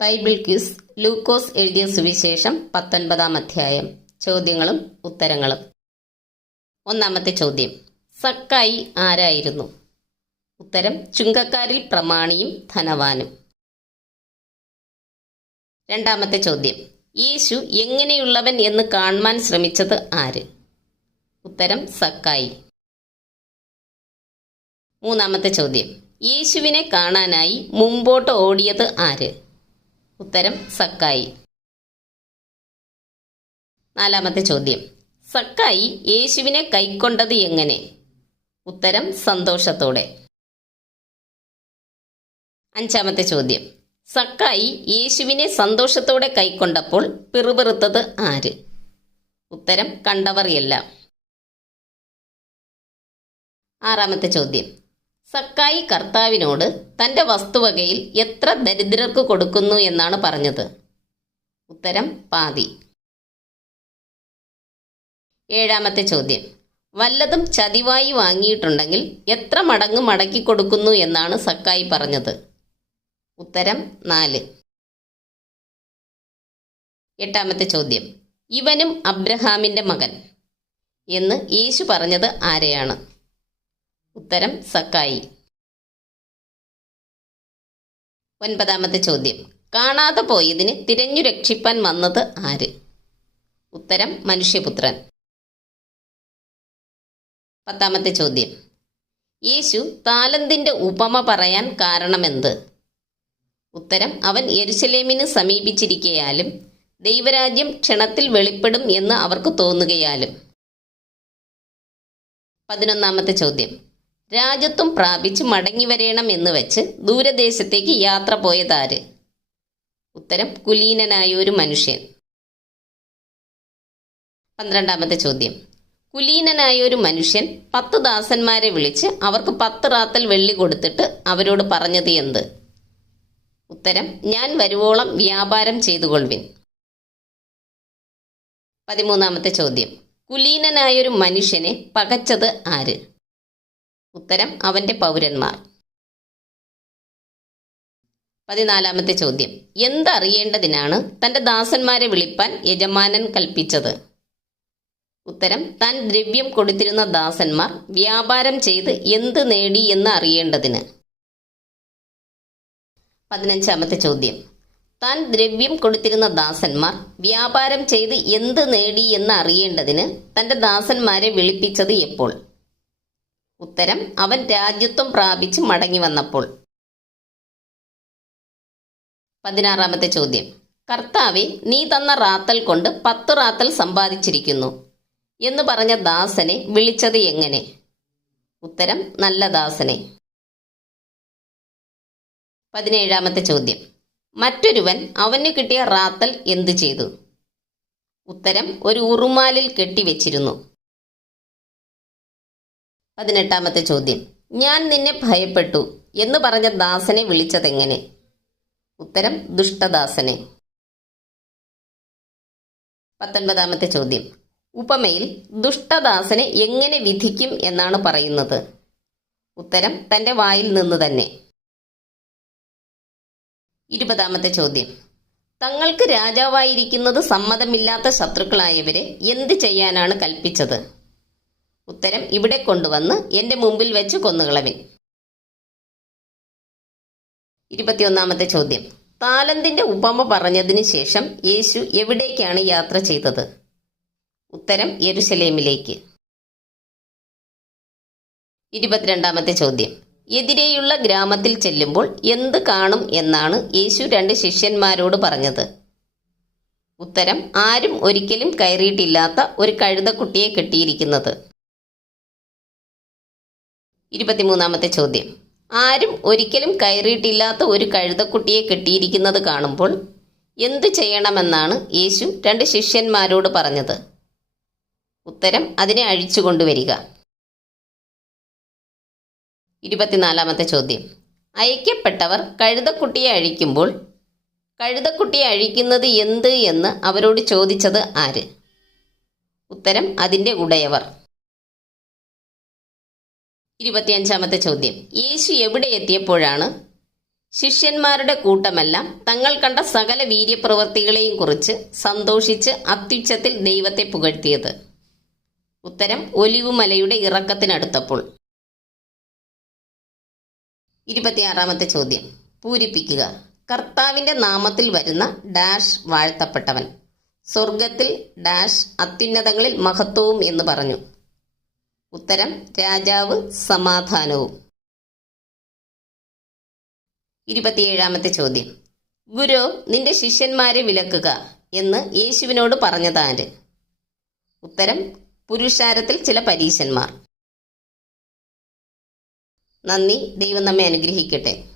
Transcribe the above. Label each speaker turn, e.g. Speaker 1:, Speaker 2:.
Speaker 1: Bible quiz ലൂക്കോസ് എഴുതിയ സുവിശേഷം പത്തൊൻപതാം അധ്യായം. ചോദ്യങ്ങളും ഉത്തരങ്ങളും. ഒന്നാമത്തെ ചോദ്യം. സക്കായി ആരായിരുന്നു? ഉത്തരം ചുങ്കക്കാരിൽ പ്രമാണിയും ധനവാനും. രണ്ടാമത്തെ ചോദ്യം. യേശു എങ്ങനെയുള്ളവൻ എന്ന് കാണുവാൻ ശ്രമിച്ചത് ആര്? ഉത്തരം സക്കായി. മൂന്നാമത്തെ ചോദ്യം. യേശുവിനെ കാണാനായി മുമ്പോട്ട് ഓടിയത് ആര്? ഉത്തരം സക്കായി. നാലാമത്തെ ചോദ്യം. സക്കായി യേശുവിനെ കൈക്കൊണ്ടത് എങ്ങനെ? ഉത്തരം സന്തോഷത്തോടെ. അഞ്ചാമത്തെ ചോദ്യം. സക്കായി യേശുവിനെ സന്തോഷത്തോടെ കൈക്കൊണ്ടപ്പോൾ പിറുപിറുത്തത് ആര്? ഉത്തരം കണ്ടവർ എല്ലാം. ആറാമത്തെ ചോദ്യം. സക്കായി കർത്താവിനോട് തന്റെ വസ്തുവകയിൽ എത്ര ദരിദ്രർക്ക് കൊടുക്കുന്നു എന്നാണ് പറഞ്ഞത്. ഉത്തരം പാതി. ഏഴാമത്തെ ചോദ്യം. വല്ലതും ചതിവായി വാങ്ങിയിട്ടുണ്ടെങ്കിൽ എത്ര മടങ്ങ് മടക്കി കൊടുക്കുന്നു എന്നാണ് സക്കായി പറഞ്ഞത്. ഉത്തരം നാല്. എട്ടാമത്തെ ചോദ്യം. ഇവനും അബ്രഹാമിന്റെ മകൻ എന്ന് യേശു പറഞ്ഞത് ആരെയാണ്? ഉത്തരം സക്കായി ഒൻപതാമത്തെ ചോദ്യം. കാണാതെ പോയതിന് തിരഞ്ഞു രക്ഷിപ്പാൻ വന്നത് ആര്? ഉത്തരം മനുഷ്യപുത്രൻ. പത്താമത്തെ ചോദ്യം. യേശു താലന്തിന്റെ ഉപമ പറയാൻ കാരണമെന്ത്? ഉത്തരം അവൻ യരുശലേമിന് സമീപിച്ചിരിക്കയാലും ദൈവരാജ്യം ക്ഷണത്തിൽ വെളിപ്പെടും എന്ന് അവർക്ക് തോന്നുകയാലും. പതിനൊന്നാമത്തെ ചോദ്യം. രാജ്യത്വം പ്രാപിച്ച് മടങ്ങി വരേണം എന്ന് വെച്ച് ദൂരദേശത്തേക്ക് യാത്ര പോയതാര്? ഉത്തരം കുലീനനായ ഒരു മനുഷ്യൻ. പന്ത്രണ്ടാമത്തെ ചോദ്യം. കുലീനനായ ഒരു മനുഷ്യൻ പത്ത് ദാസന്മാരെ വിളിച്ച് അവർക്ക് പത്ത് റാത്തൽ വെള്ളി കൊടുത്തിട്ട് അവരോട് പറഞ്ഞത് എന്ത്? ഉത്തരം ഞാൻ വരുവോളം വ്യാപാരം ചെയ്തുകൊള്ളുവിൻ. പതിമൂന്നാമത്തെ ചോദ്യം. കുലീനനായൊരു മനുഷ്യനെ പകച്ചത് ആര്? ഉത്തരം അവന്റെ പൗരന്മാർ. പതിനാലാമത്തെ ചോദ്യം. എന്തറിയേണ്ടതിനാണ് തന്റെ ദാസന്മാരെ വിളിപ്പാൻ യജമാനൻ കൽപ്പിച്ചത്? ഉത്തരം താൻ ദ്രവ്യം കൊടുത്തിരുന്ന ദാസന്മാർ വ്യാപാരം ചെയ്ത് എന്ത് നേടി എന്ന് അറിയേണ്ടതിന്. പതിനഞ്ചാമത്തെ ചോദ്യം. താൻ ദ്രവ്യം കൊടുത്തിരുന്ന ദാസന്മാർ വ്യാപാരം ചെയ്ത് എന്ത് നേടി എന്ന് അറിയേണ്ടതിന് തന്റെ ദാസന്മാരെ വിളിപ്പിച്ചത് എപ്പോൾ? ഉത്തരം അവൻ രാജ്യത്വം പ്രാപിച്ച് മടങ്ങി വന്നപ്പോൾ. പതിനാറാമത്തെ ചോദ്യം. കർത്താവെ നീ തന്ന റാത്തൽ കൊണ്ട് പത്ത് റാത്തൽ സമ്പാദിച്ചിരിക്കുന്നു എന്ന് പറഞ്ഞ ദാസനെ വിളിച്ചത് എങ്ങനെ? ഉത്തരം നല്ല ദാസനെ. പതിനേഴാമത്തെ ചോദ്യം. മറ്റൊരുവൻ അവന് കിട്ടിയ റാത്തൽ എന്തു ചെയ്തു ഉത്തരം ഒരു ഉറുമാലിൽ കെട്ടിവെച്ചിരുന്നു. പതിനെട്ടാമത്തെ ചോദ്യം. ഞാൻ നിന്നെ ഭയപ്പെട്ടു എന്ന് പറഞ്ഞ ദാസനെ വിളിച്ചതെങ്ങനെ? ഉത്തരം ദുഷ്ടദാസനെ. പത്തൊൻപതാമത്തെ ചോദ്യം. ഉപമയിൽ ദുഷ്ടദാസനെ എങ്ങനെ വിധിക്കും എന്നാണ് പറയുന്നത്? ഉത്തരം തന്റെ വായിൽ നിന്ന് തന്നെ. ഇരുപതാമത്തെ ചോദ്യം. തങ്ങൾക്ക് രാജാവായിരിക്കുന്നത് സമ്മതമില്ലാത്ത ശത്രുക്കളായവരെ എന്ത് ചെയ്യാനാണ് കൽപ്പിച്ചത്? ഉത്തരം ഇവിടെ കൊണ്ടുവന്ന് എന്റെ മുമ്പിൽ വെച്ച് കൊന്നുകളവിൻ ഇരുപത്തിയൊന്നാമത്തെ ചോദ്യം. താലന്തിന്റെ ഉപമ പറഞ്ഞതിന് ശേഷം യേശു എവിടേക്കാണ് യാത്ര ചെയ്തത്? ഉത്തരം യെരുശലേമിലേക്ക്. ഇരുപത്തിരണ്ടാമത്തെ ചോദ്യം. എതിരെയുള്ള ഗ്രാമത്തിൽ ചെല്ലുമ്പോൾ എന്ത് കാണും എന്നാണ് യേശു രണ്ട് ശിഷ്യന്മാരോട് പറഞ്ഞത്. ഉത്തരം ആരും ഒരിക്കലും കയറിയിട്ടില്ലാത്ത ഒരു കഴുതക്കുട്ടിയെ കെട്ടിയിരിക്കുന്നത്. ഇരുപത്തിമൂന്നാമത്തെ ചോദ്യം. ആരും ഒരിക്കലും കയറിയിട്ടില്ലാത്ത ഒരു കഴുതക്കുട്ടിയെ കെട്ടിയിരിക്കുന്നത് കാണുമ്പോൾ എന്തു ചെയ്യണമെന്നാണ് യേശു രണ്ട് ശിഷ്യന്മാരോട് പറഞ്ഞത്. ഉത്തരം അതിനെ അഴിച്ചുകൊണ്ടുവരിക ഇരുപത്തിനാലാമത്തെ ചോദ്യം. അയക്കപ്പെട്ടവർ കഴുതക്കുട്ടിയെ അഴിക്കുമ്പോൾ കഴുതക്കുട്ടിയെ അഴിക്കുന്നത് എന്ത് എന്ന് അവരോട് ചോദിച്ചത് ആര്? ഉത്തരം അതിന്റെ ഉടയവർ. ഇരുപത്തിയഞ്ചാമത്തെ ചോദ്യം. യേശു എവിടെ എത്തിയപ്പോഴാണ്? ശിഷ്യന്മാരുടെ കൂട്ടമെല്ലാം തങ്ങൾ കണ്ട സകല വീര്യപ്രവൃത്തികളെയും കുറിച്ച് സന്തോഷിച്ച് അത്യുച്ചത്തിൽ ദൈവത്തെ പുകഴ്ത്തിയത്. ഉത്തരം ഒലിവുമലയുടെ ഇറക്കത്തിനടുത്തപ്പോൾ. ഇരുപത്തിയാറാമത്തെ ചോദ്യം. പൂരിപ്പിക്കുക. കർത്താവിന്റെ നാമത്തിൽ വരുന്ന ഡാഷ് വാഴ്ത്തപ്പെട്ടവൻ. സ്വർഗത്തിൽ ഡാഷ് അത്യുന്നതങ്ങളിൽ മഹത്വവും എന്ന് പറഞ്ഞു. ഉത്തരം രാജാവ് സമാധാനവും. ഇരുപത്തിയേഴാമത്തെ ചോദ്യം. ഗുരു നിന്റെ ശിഷ്യന്മാരെ വിലക്കുക എന്ന് യേശുവിനോട് പറഞ്ഞതാര് ഉത്തരം പുരുഷാരത്തിൽ ചില പരീശന്മാർ. നന്ദി ദൈവം നമ്മെ അനുഗ്രഹിക്കട്ടെ.